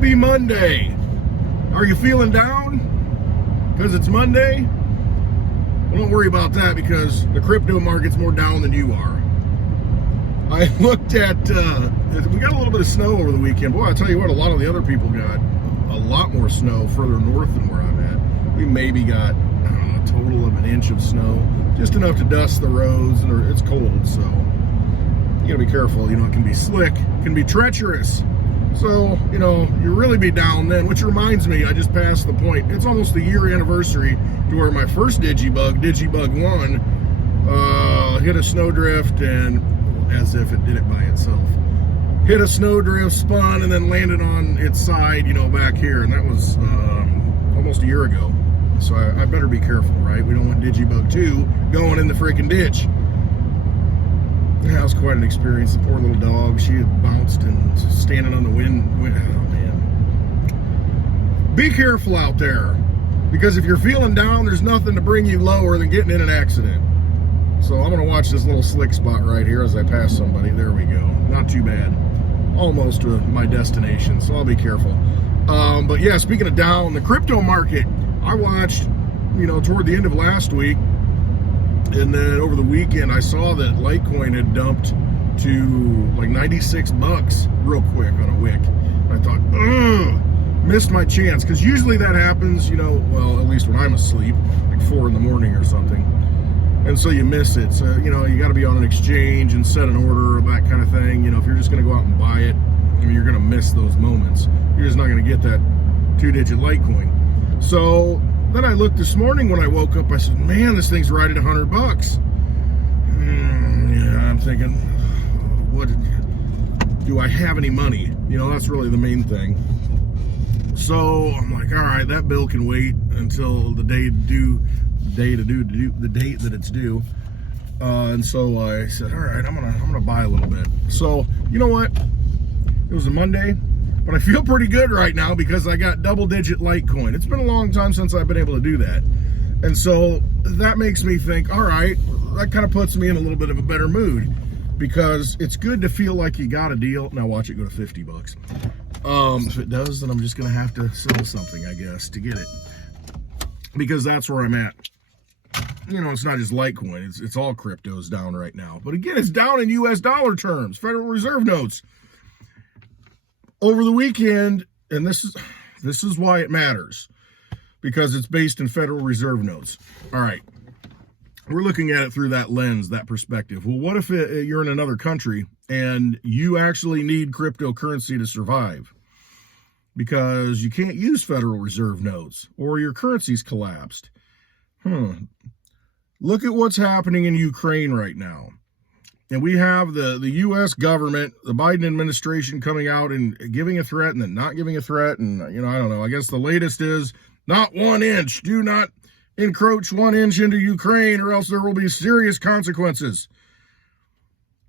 Happy Monday. Are you feeling down because it's Monday? Well, don't worry about that because the crypto market's more down than you are. I looked at, we got a little bit of snow over the weekend. Boy, I tell you what, a lot of the other people got a lot more snow further north than where I'm at. We maybe got, I don't know, a total of an inch of snow, just enough to dust the roads, and it's cold, so you gotta be careful. You know, it can be slick, it can be treacherous. So, you know, you really be down then, which reminds me, I just passed the point. It's almost the year anniversary to where my first Digibug 1, hit a snowdrift, and as if it did it by itself, hit a snowdrift, spun, and then landed on its side, you know, back here. And that was almost a year ago. So I better be careful, right? We don't want Digibug 2 going in the freaking ditch. That was quite an experience. The poor little dog, she had bounced and standing on the wind. Oh, man. Be careful out there, because if you're feeling down, there's nothing to bring you lower than getting in an accident. So I'm going to watch this little slick spot right here as I pass somebody. There we go. Not too bad. Almost to my destination, so I'll be careful. But yeah, speaking of down, the crypto market, I watched, you know, toward the end of last week, and then over the weekend, I saw that Litecoin had dumped to like 96 bucks real quick on a wick. And I thought, ugh, missed my chance. Because usually that happens, you know, well, at least when I'm asleep, like 4 in the morning or something. And so you miss it. So, you know, you got to be on an exchange and set an order, that kind of thing. You know, if you're just going to go out and buy it, I mean, you're going to miss those moments. You're just not going to get that 2-digit Litecoin. So then I looked this morning when I woke up, I said, man, this thing's right at 100 bucks. Yeah, I'm thinking, what, do I have any money? You know, that's really the main thing. So I'm like, all right, that bill can wait until the date that it's due. And so I said, all right, I'm gonna buy a little bit. So you know what? It was a Monday, but I feel pretty good right now because I got double-digit Litecoin. It's been a long time since I've been able to do that. And so that makes me think, all right, that kind of puts me in a little bit of a better mood, because it's good to feel like you got a deal. Now watch it go to 50 bucks. If it does, then I'm just gonna have to sell something, I guess, to get it, because that's where I'm at. You know, it's not just Litecoin, it's all cryptos down right now. But again, it's down in US dollar terms, Federal Reserve notes. Over the weekend, and this is why it matters, because it's based in Federal Reserve notes. All right, we're looking at it through that lens, that perspective. Well, what if you're in another country and you actually need cryptocurrency to survive because you can't use Federal Reserve notes or your currency's collapsed? Look at what's happening in Ukraine right now. And we have the U.S. government, the Biden administration coming out and giving a threat and then not giving a threat. And, you know, I don't know. I guess the latest is not 1 inch. Do not encroach 1 inch into Ukraine or else there will be serious consequences.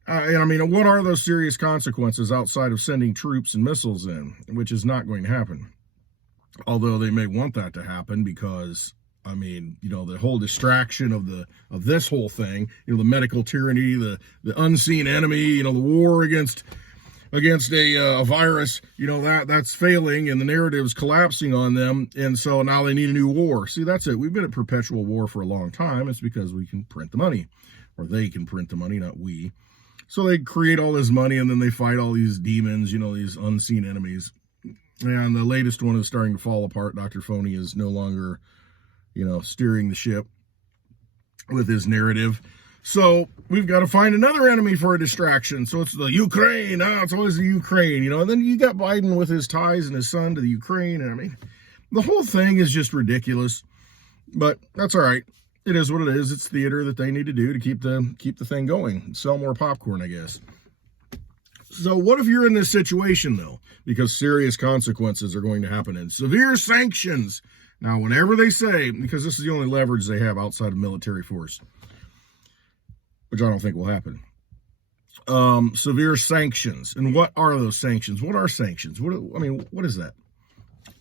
I mean, what are those serious consequences outside of sending troops and missiles in, which is not going to happen? Although they may want that to happen because, I mean, you know, the whole distraction of this whole thing, you know, the medical tyranny, the unseen enemy, you know, the war against a virus, you know, that's failing and the narrative's collapsing on them, and so now they need a new war. See, that's it. We've been at perpetual war for a long time. It's because we can print the money, or they can print the money, not we. So they create all this money and then they fight all these demons, you know, these unseen enemies. And the latest one is starting to fall apart. Dr. Phony is no longer, you know, steering the ship with his narrative. So we've got to find another enemy for a distraction. So it's the Ukraine. It's always the Ukraine, you know. And then you got Biden with his ties and his son to the Ukraine. And I mean, the whole thing is just ridiculous. But that's all right. It is what it is. It's theater that they need to do to keep the thing going. Sell more popcorn, I guess. So what if you're in this situation, though? Because serious consequences are going to happen and severe sanctions. Now, whenever they say, because this is the only leverage they have outside of military force, which I don't think will happen, severe sanctions. And what are those sanctions? What are sanctions? What is that?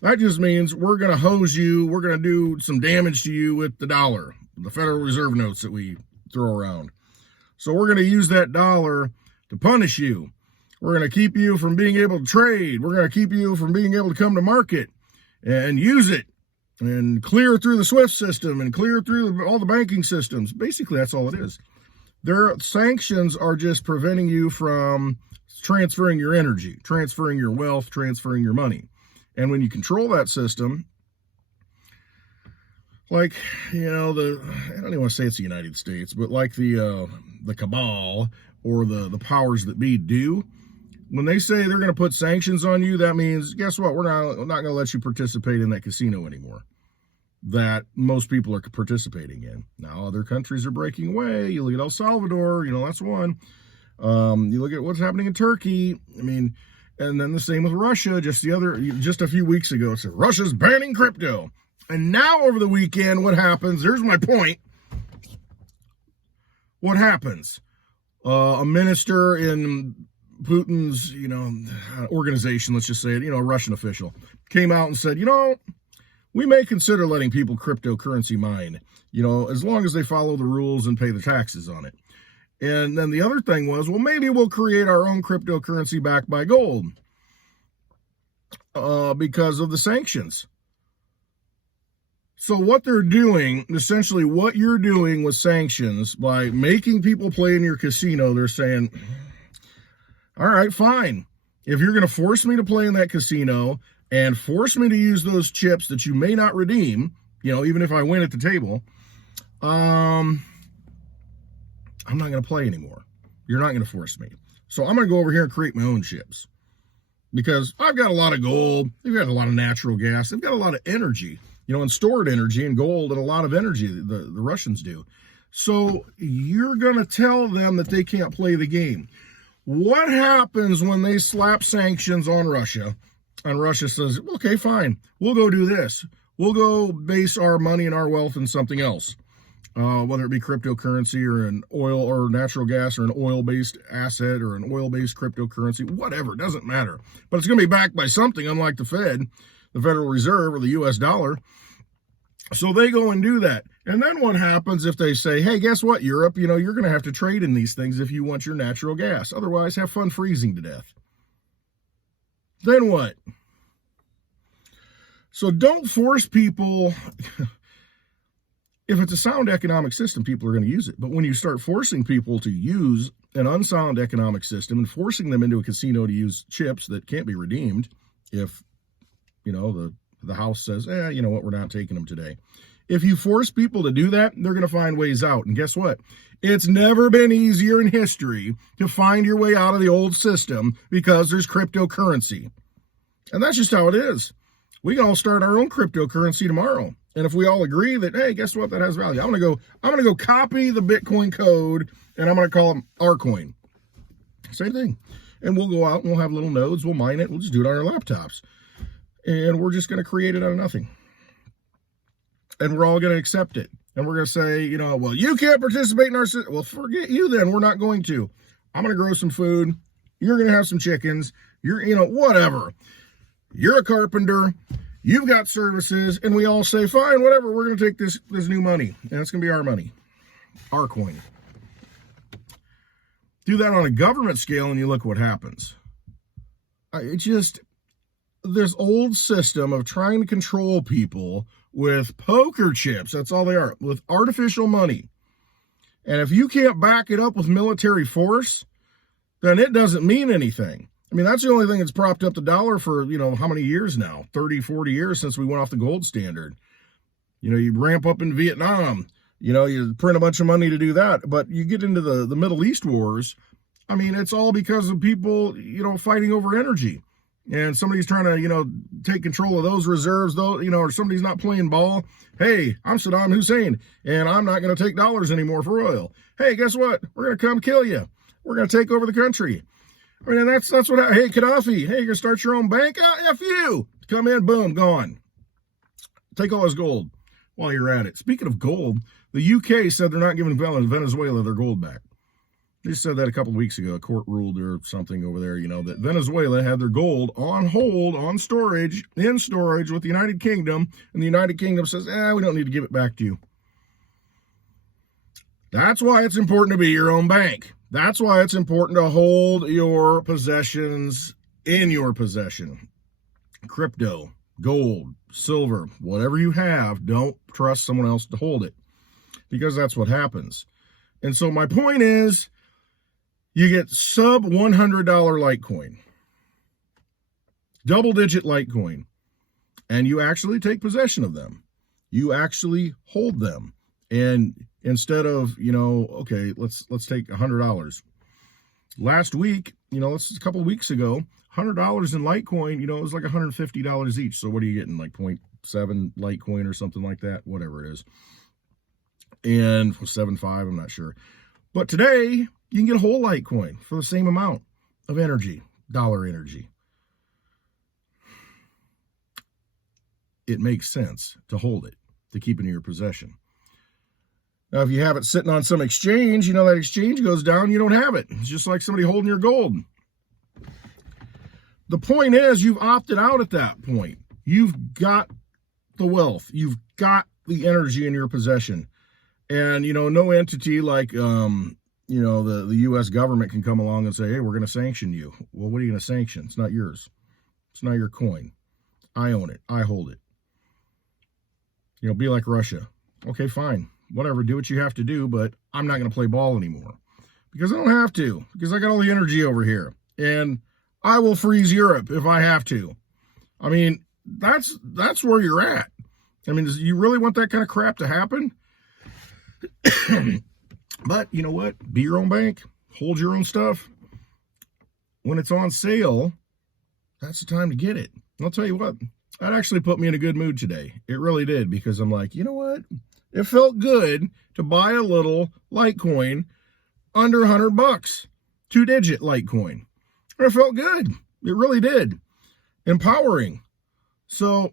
That just means we're going to hose you. We're going to do some damage to you with the dollar, the Federal Reserve notes that we throw around. So we're going to use that dollar to punish you. We're going to keep you from being able to trade. We're going to keep you from being able to come to market and use it and clear through the SWIFT system and clear through all the banking systems. Basically, that's all it is. Their sanctions are just preventing you from transferring your energy, transferring your wealth, transferring your money. And when you control that system, like, you know, I don't even want to say it's the United States, but like the cabal or the powers that be do, when they say they're going to put sanctions on you, that means, guess what? We're not going to let you participate in that casino anymore that most people are participating in. Now, other countries are breaking away. You look at El Salvador, you know, that's one. You look at what's happening in Turkey. I mean, and then the same with Russia. Just a few weeks ago, it said Russia's banning crypto. And now over the weekend, what happens? Here's my point. What happens? A minister in Putin's, you know, organization, let's just say it, you know, a Russian official, came out and said, you know, we may consider letting people cryptocurrency mine, you know, as long as they follow the rules and pay the taxes on it. And then the other thing was, well, maybe we'll create our own cryptocurrency backed by gold because of the sanctions. So what they're doing, essentially what you're doing with sanctions, by making people play in your casino, they're saying, all right, fine. If you're going to force me to play in that casino and force me to use those chips that you may not redeem, you know, even if I win at the table, I'm not going to play anymore. You're not going to force me. So I'm going to go over here and create my own chips because I've got a lot of gold. They've got a lot of natural gas. They've got a lot of energy, you know, and stored energy and gold and a lot of energy, the Russians do. So you're going to tell them that they can't play the game. What happens when they slap sanctions on Russia and Russia says, okay, fine, we'll go do this. We'll go base our money and our wealth in something else, whether it be cryptocurrency or an oil or natural gas or an oil-based asset or an oil-based cryptocurrency, whatever, it doesn't matter. But it's going to be backed by something, unlike the Fed, the Federal Reserve, or the U.S. dollar. So they go and do that. And then what happens if they say, hey, guess what, Europe? You know, you're going to have to trade in these things if you want your natural gas. Otherwise, have fun freezing to death. Then what? So don't force people. If it's a sound economic system, people are going to use it. But when you start forcing people to use an unsound economic system and forcing them into a casino to use chips that can't be redeemed, if, you know, the House says, you know what, we're not taking them today. If you force people to do that, they're going to find ways out. And guess what? It's never been easier in history to find your way out of the old system because there's cryptocurrency. And that's just how it is. We can all start our own cryptocurrency tomorrow. And if we all agree that, hey, guess what, that has value, I'm gonna go copy the Bitcoin code and I'm gonna call them our coin. Same thing. And we'll go out and we'll have little nodes, we'll mine it, we'll just do it on our laptops. And we're just gonna create it out of nothing. And we're all gonna accept it. And we're gonna say, you know, well, you can't participate in our system. Well, forget you then, we're not going to. I'm gonna grow some food, you're gonna have some chickens, you're, you know, whatever. You're a carpenter, you've got services, and we all say, fine, whatever, we're going to take this new money, and it's going to be our money, our coin. Do that on a government scale, and you look what happens. It's just, this old system of trying to control people with poker chips, that's all they are, with artificial money. And if you can't back it up with military force, then it doesn't mean anything. I mean, that's the only thing that's propped up the dollar for, you know, how many years now? 30, 40 years since we went off the gold standard. You know, you ramp up in Vietnam, you know, you print a bunch of money to do that. But you get into the Middle East wars, I mean, it's all because of people, you know, fighting over energy. And somebody's trying to, you know, take control of those reserves, though, you know, or somebody's not playing ball. Hey, I'm Saddam Hussein, and I'm not going to take dollars anymore for oil. Hey, guess what? We're going to come kill you. We're going to take over the country. I mean, that's what, hey, Gaddafi, hey, you're going to start your own bank? F you. Come in, boom, gone. Take all his gold while you're at it. Speaking of gold, the UK said they're not giving Venezuela their gold back. They said that a couple of weeks ago. A court ruled or something over there, you know, that Venezuela had their gold on hold, on storage, in storage with the United Kingdom, and the United Kingdom says, we don't need to give it back to you. That's why it's important to be your own bank. That's why it's important to hold your possessions in your possession. Crypto, gold, silver, whatever you have, don't trust someone else to hold it, because that's what happens. And so my point is, you get sub $100 Litecoin, double-digit Litecoin, and you actually take possession of them. You actually hold them. And instead of, okay, let's take $100. Last week, a couple of weeks ago, $100 in Litecoin, it was like $150 each. So what are you getting, like 0.7 Litecoin or something like that, whatever it is. And 7.5, I'm not sure. But today, you can get a whole Litecoin for the same amount of energy, dollar energy. It makes sense to hold it, to keep it in your possession. Now, if you have it sitting on some exchange, that exchange goes down, you don't have it. It's just like somebody holding your gold. The point is, you've opted out at that point. You've got the wealth. You've got the energy in your possession. And, no entity like, the U.S. government can come along and say, hey, we're going to sanction you. Well, what are you going to sanction? It's not yours. It's not your coin. I own it. I hold it. Be like Russia. Okay, fine. Whatever, do what you have to do, but I'm not going to play ball anymore. Because I don't have to. Because I got all the energy over here. And I will freeze Europe if I have to. I mean, that's where you're at. I mean, you really want that kind of crap to happen? But you know what? Be your own bank. Hold your own stuff. When it's on sale, that's the time to get it. And I'll tell you what, that actually put me in a good mood today. It really did, because I'm like, you know what? It felt good to buy a little Litecoin under $100, 2-digit Litecoin. It felt good. It really did. Empowering. So,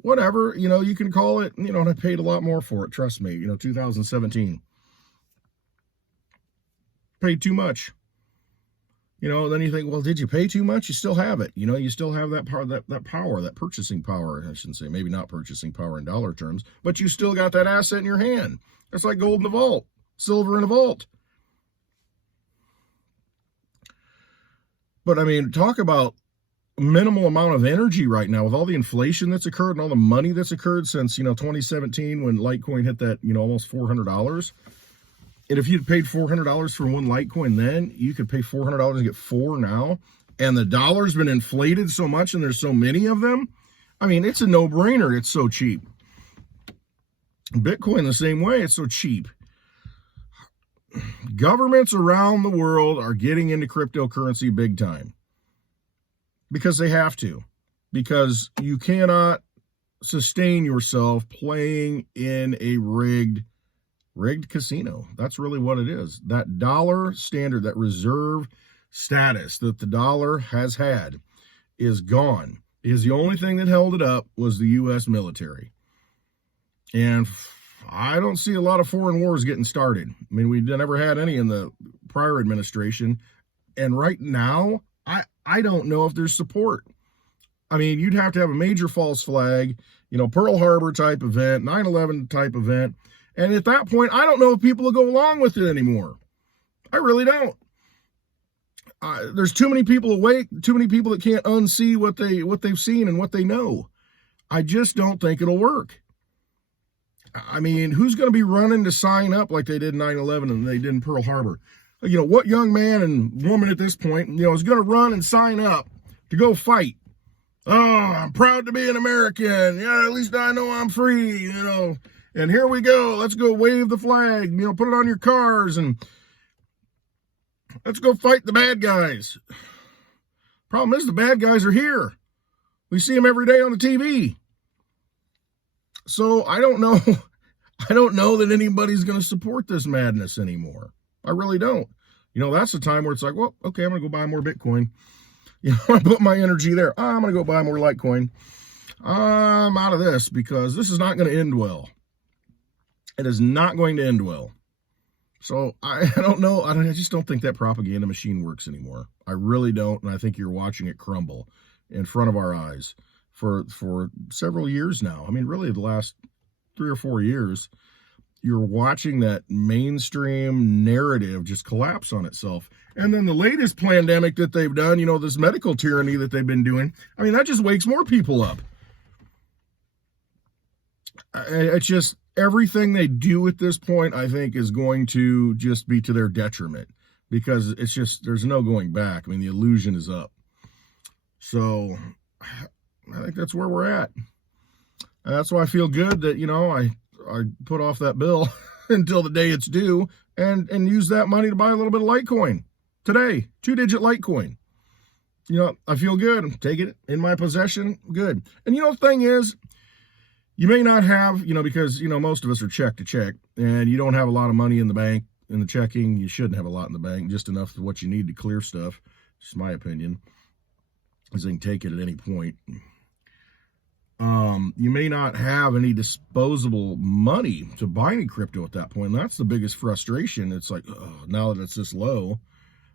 whatever, you can call it, and I paid a lot more for it. Trust me, 2017. Paid too much. Then you think, well, did you pay too much? You still have it. You still have that power, that purchasing power. I shouldn't say, maybe not purchasing power in dollar terms, but you still got that asset in your hand. It's like gold in the vault, silver in the vault. But I mean, talk about minimal amount of energy right now with all the inflation that's occurred and all the money that's occurred since, 2017 when Litecoin hit that, almost $400. And if you'd paid $400 for one Litecoin then, you could pay $400 and get 4 now. And the dollar's been inflated so much and there's so many of them. I mean, it's a no-brainer. It's so cheap. Bitcoin the same way. It's so cheap. Governments around the world are getting into cryptocurrency big time. Because they have to. Because you cannot sustain yourself playing in a rigged casino. That's really what it is. That dollar standard, that reserve status that the dollar has had is gone. Because the only thing that held it up was the U.S. military. And I don't see a lot of foreign wars getting started. I mean, we never had any in the prior administration. And right now, I don't know if there's support. I mean, you'd have to have a major false flag, Pearl Harbor type event, 9/11 type event. And at that point, I don't know if people will go along with it anymore. I really don't. There's too many people awake, too many people that can't unsee what they've seen and what they know. I just don't think it'll work. I mean, who's going to be running to sign up like they did in 9/11 and they did in Pearl Harbor? What young man and woman at this point, is going to run and sign up to go fight? Oh, I'm proud to be an American. Yeah, at least I know I'm free, And here we go. Let's go wave the flag, put it on your cars and let's go fight the bad guys. Problem is the bad guys are here. We see them every day on the TV. So I don't know. I don't know that anybody's going to support this madness anymore. I really don't. That's the time where it's like, well, okay, I'm going to go buy more Bitcoin. I put my energy there. I'm going to go buy more Litecoin. I'm out of this because this is not going to end well. It is not going to end well. So I don't know. I just don't think that propaganda machine works anymore. I really don't. And I think you're watching it crumble in front of our eyes for several years now. I mean, really the last 3 or 4 years. you're watching that mainstream narrative just collapse on itself. And then the latest pandemic that they've done, you know, this medical tyranny that they've been doing, I mean, that just wakes more people up. It's just everything they do at this point, I think, is going to just be to their detriment, because it's just, there's no going back. I mean, the illusion is up. So I think that's where we're at. And that's why I feel good that, you know, I put off that bill until the day it's due and use that money to buy a little bit of Litecoin today, 2-digit Litecoin. You know, I feel good. I'm taking it in my possession. Good. And you know, the thing is, you may not have, you know, because, you know, most of us are check to check, and you don't have a lot of money in the bank, in the checking. You shouldn't have a lot in the bank, just enough for what you need to clear stuff. It's my opinion, because they can take it at any point. You may not have any disposable money to buy any crypto at that point. And that's the biggest frustration. It's like, oh, now that it's this low,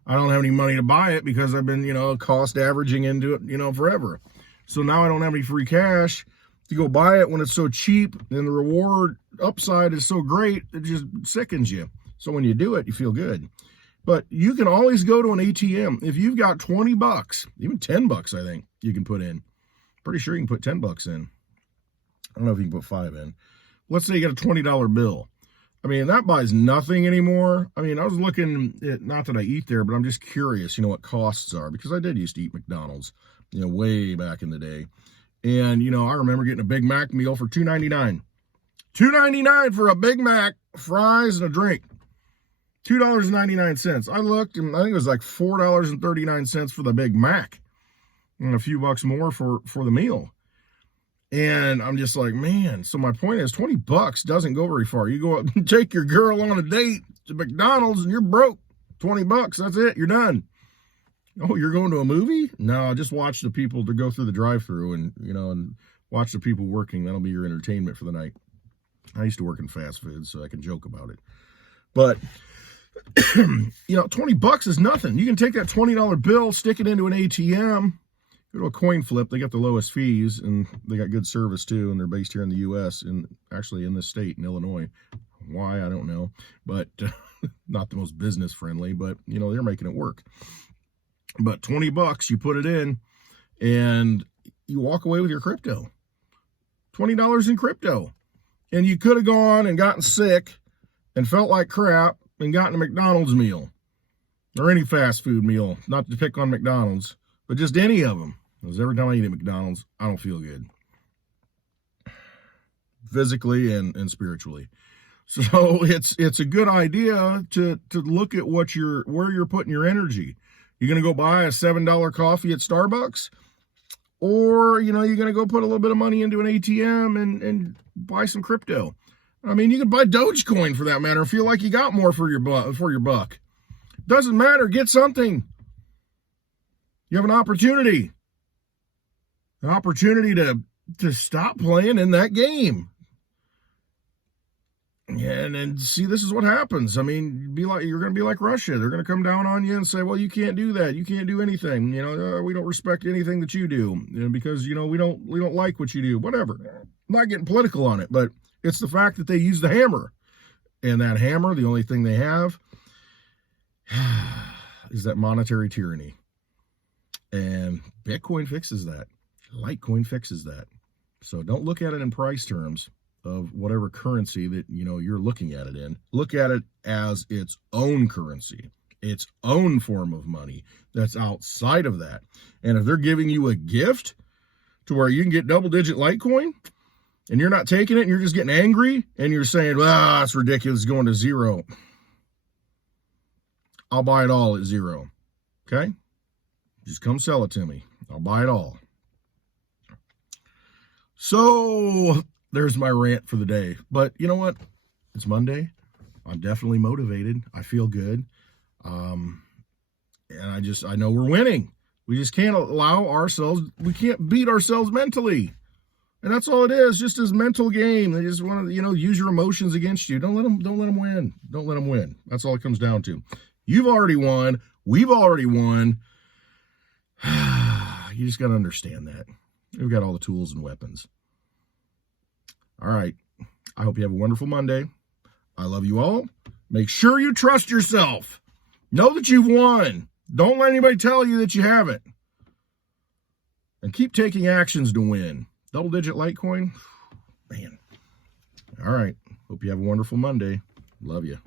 I don't have any money to buy it because I've been, you know, cost averaging into it, you know, forever. So now I don't have any free cash to go buy it when it's so cheap, and the reward upside is so great, it just sickens you. So when you do it, you feel good. But you can always go to an ATM. If you've got 20 bucks, even 10 bucks, I think you can put in. Pretty sure you can put 10 bucks in. I don't know if you can put 5 in. Let's say you got a $20 bill. I mean, that buys nothing anymore. I mean, I was looking at, not that I eat there, but I'm just curious, you know, what costs are, because I did used to eat McDonald's, you know, way back in the day. And, you know, I remember getting a Big Mac meal for $2.99. $2.99 for a Big Mac, fries, and a drink. $2.99. I looked, and I think it was like $4.39 for the Big Mac, and a few bucks more for the meal. And I'm just like, man, so my point is, 20 bucks doesn't go very far. You go up and take your girl on a date to McDonald's and you're broke. 20 bucks, that's it, you're done. Oh, you're going to a movie? No, just watch the people to go through the drive-thru and, you know, and watch the people working. That'll be your entertainment for the night. I used to work in fast food, so I can joke about it. But, you know, 20 bucks is nothing. You can take that $20 bill, stick it into an ATM, go to a coin flip. They got the lowest fees, and they got good service too, and they're based here in the U.S., and actually in this state, in Illinois. Why, I don't know, but not the most business friendly, but, you know, they're making it work. But 20 bucks, you put it in, and you walk away with your crypto. $20 in crypto. And you could have gone and gotten sick and felt like crap and gotten a McDonald's meal, or any fast food meal, not to pick on McDonald's, but just any of them. Because every time I eat at McDonald's, I don't feel good, physically and spiritually. So it's a good idea to look at where you're putting your energy. You're going to go buy a $7 coffee at Starbucks, or, you know, you're going to go put a little bit of money into an ATM and buy some crypto. I mean, you could buy Dogecoin for that matter. Feel like you got more for your buck. Doesn't matter. Get something. You have an opportunity to stop playing in that game. And see, this is what happens. I mean, you're going to be like Russia. They're going to come down on you and say, well, you can't do that. You can't do anything. You know, we don't respect anything that you do, because, you know, we don't like what you do. Whatever. I'm not getting political on it, but it's the fact that they use the hammer. And that hammer, the only thing they have is that monetary tyranny. And Bitcoin fixes that. Litecoin fixes that. So don't look at it in price terms of whatever currency that, you know, you're looking at it in. Look at it as its own currency, its own form of money that's outside of that. And if they're giving you a gift to where you can get double-digit Litecoin, and you're not taking it, and you're just getting angry, and you're saying, well, it's ridiculous, it's going to zero, I'll buy it all at zero. Okay? Just come sell it to me. I'll buy it all. So there's my rant for the day. But you know what? It's Monday. I'm definitely motivated. I feel good. And I know we're winning. We just can't we can't beat ourselves mentally. And that's all it is, just this mental game. They just want to, you know, use your emotions against you. Don't let them win. Don't let them win. That's all it comes down to. You've already won. We've already won. You just got to understand that. We've got all the tools and weapons. All right. I hope you have a wonderful Monday. I love you all. Make sure you trust yourself. Know that you've won. Don't let anybody tell you that you haven't. And keep taking actions to win. Double-digit Litecoin? Man. All right. Hope you have a wonderful Monday. Love you.